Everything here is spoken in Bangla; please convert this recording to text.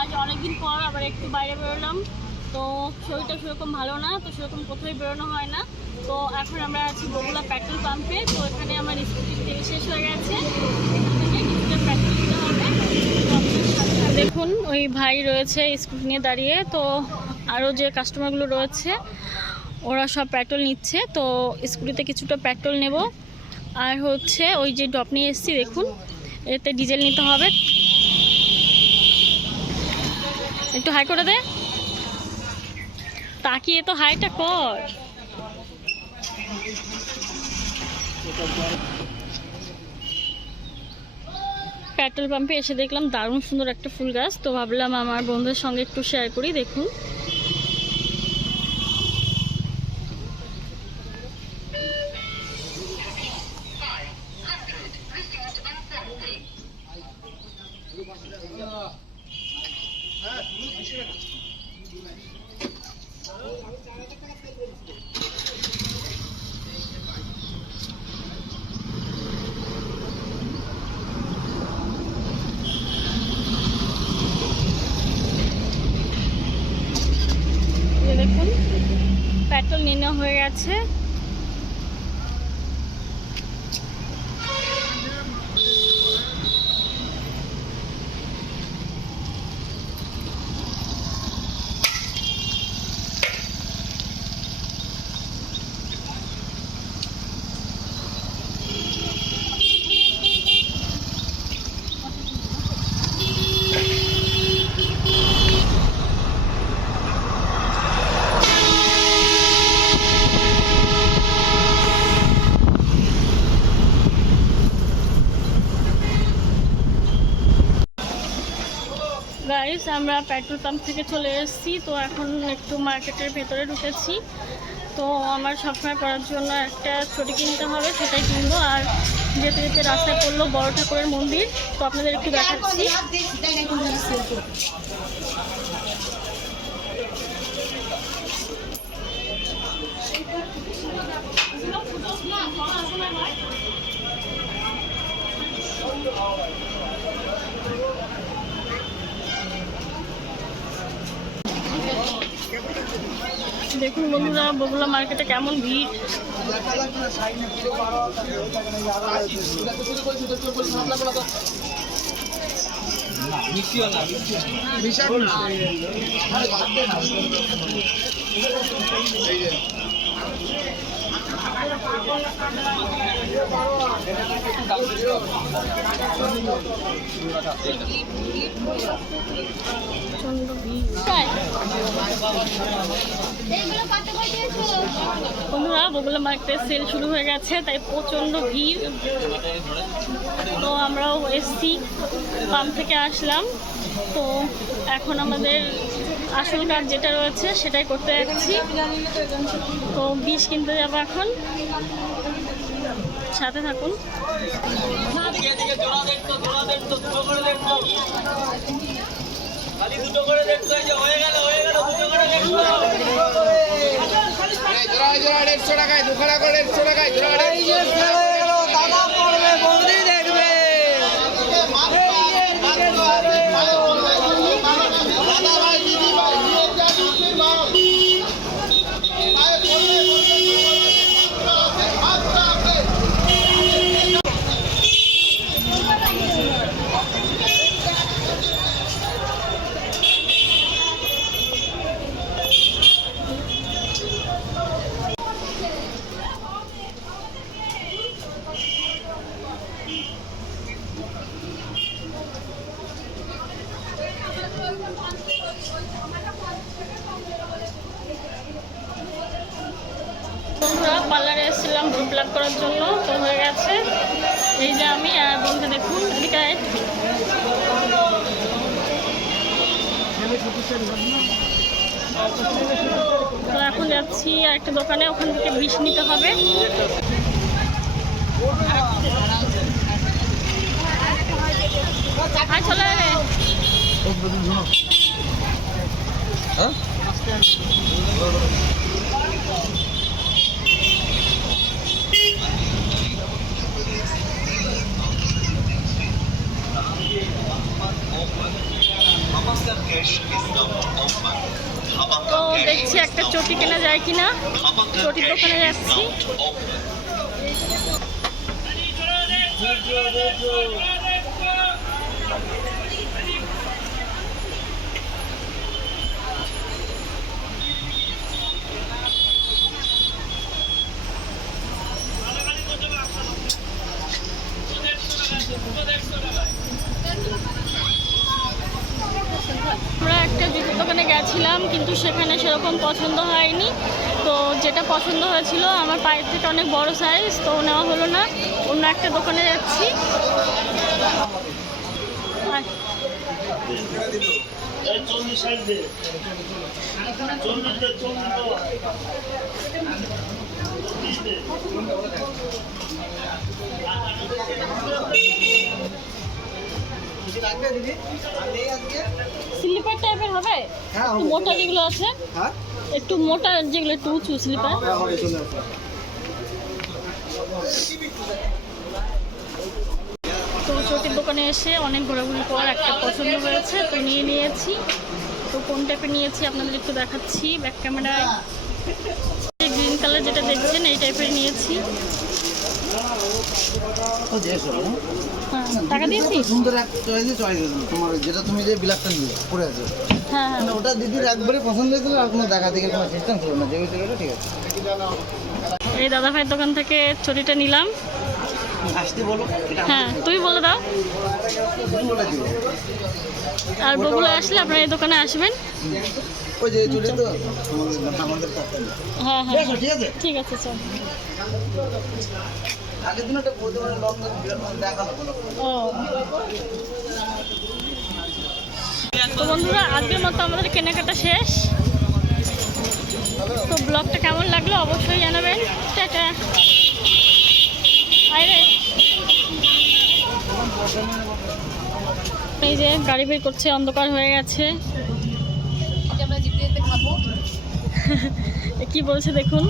আজ অনেকদিন পর আবার একটু বাইরে বেরোলাম। তো শরীরটা সেরকম ভালো না, তো সেরকম কোথায় বেরোনো হয় না। তো এখন আমরা আছি বগুলা পেট্রোল পাম্পে। তো এখানে আমার স্কুটির তেল শেষ হয়ে গেছে, এখান থেকে কিছুটা পেট্রোল দিতে হবে। দেখুন ওই ভাই রয়েছে স্কুটি নিয়ে দাঁড়িয়ে, তো আরও যে কাস্টমারগুলো রয়েছে ওরা সব পেট্রোল নিচ্ছে। তো স্কুটিতে কিছুটা পেট্রোল নেব, আর হচ্ছে ওই যে ড্রপ নিয়ে এসেছি দেখুন, এতে ডিজেল নিতে হবে। একটু হাই করে দে, তাকিয়ে তো হাইটা কর। পেট্রোল পাম্পে এসে দেখলাম দারুণ সুন্দর একটা ফুল গাছ, তো ভাবলাম আমার বন্ধুদের সঙ্গে একটু শেয়ার করি। দেখুন দেখুন পেট্রোল নিয়ে নেওয়া হয়ে গেছে। গাইস, আমরা পেট্রোল পাম্প থেকে চলে এসেছি। তো এখন একটু মার্কেটের ভেতরে ঢুকেছি। তো আমার সবসময় পড়ার জন্য একটা চটি কিনতে হবে, সেটাই কিনবো। আর যেতে যেতে রাস্তায় পড়লো বড় ঠাকুরের মন্দির, তো আপনাদের একটু দেখাচ্ছি। দেখুন বন্ধুরা, বগুলা মার্কেটে কেমন ভিড়। বন্ধুরা, বগুলা মার্কেটে সেল শুরু হয়ে গেছে, তাই প্রচণ্ড ভিড়। তো আমরাও এসছি, পাম্প থেকে আসলাম। তো এখন আমাদের আসল কাজ যেটা রয়েছে সেটাই করতে যাচ্ছি। তো বিষ কিনতে যাবো এখন, সাথে থাকুন। টাকায় 2 করে 150 টাকায় দাদা পড়বে, বৌদি দেখবে। বন্ধুরা, পার্লারে এসেছিলাম ভ্রু প্লাক করার জন্য, তো হয়ে গেছে। এই যে আমি আর বন্ধু, দেখুন এদিকে। তো এখন যাচ্ছি আর একটা দোকানে, ওখান থেকে বিষ নিতে হবে। চলে তো দেখছি একটা চটি কেনা যায় কিনা, চটির দোকানে যাচ্ছি। আমরা একটা জুতোর দোকানে গেছিলাম, কিন্তু সেখানে সেরকম পছন্দ হয়নি। তো যেটা পছন্দ হয়েছিল আমার পায়ের থেকে অনেক বড় সাইজ, তো নেওয়া হলো না। অন্য একটা দোকানে যাচ্ছি। স্লিপার টাইপের হবে, একটু মোটা যেগুলো আছে, একটু মোটা যেগুলো একটু উঁচু স্লিপার। তো চটির দোকানে এসে অনেক ঘোরাঘুরি পর একটা পছন্দ হয়েছে, তো নিয়েছি। তো কোন টাইপের নিয়েছি আপনাদের একটু দেখাচ্ছি ব্যাক ক্যামেরায়। গ্রিন কালার যেটা দেখছেন এই টাইপের নিয়েছি। হ্যাঁ, টাকা দিয়েছি। সুন্দর একটা চয়েস তোমার, যেটা তুমি যে বিলাসটা নিয়ে পরে আছো। হ্যাঁ হ্যাঁ, ওটা দিদির একবারে পছন্দ হয়েছিল, আর কোনো দেখা দেখে কোনো সিস্টেম ছিল না, যেগুলো ছিল ওটা ঠিক আছে। এই দাদা ভাইয়ের দোকান থেকে চটিটা নিলাম। আসতে বলো। হ্যাঁ, তুমি বলে দাও। আর বগুলো আসলে আপনারা এই দোকানে আসবেন। ওই যে চলে তো আমাদের হ্যাঁ হ্যাঁ, ঠিক আছে, ঠিক আছে চল। আগের দিন একটা বলতে পারেন লং দেখালো। ও, তো বন্ধুরা আজকের মতো আমাদের কেনাকাটা শেষ। তো ব্লগটা কেমন লাগলো অবশ্যই জানাবেন। টাটা। এই যে গাড়ি বের করছে, অন্ধকার হয়ে গেছে। আমরা যেতে যেতে খাবো। কি বলছে দেখুন।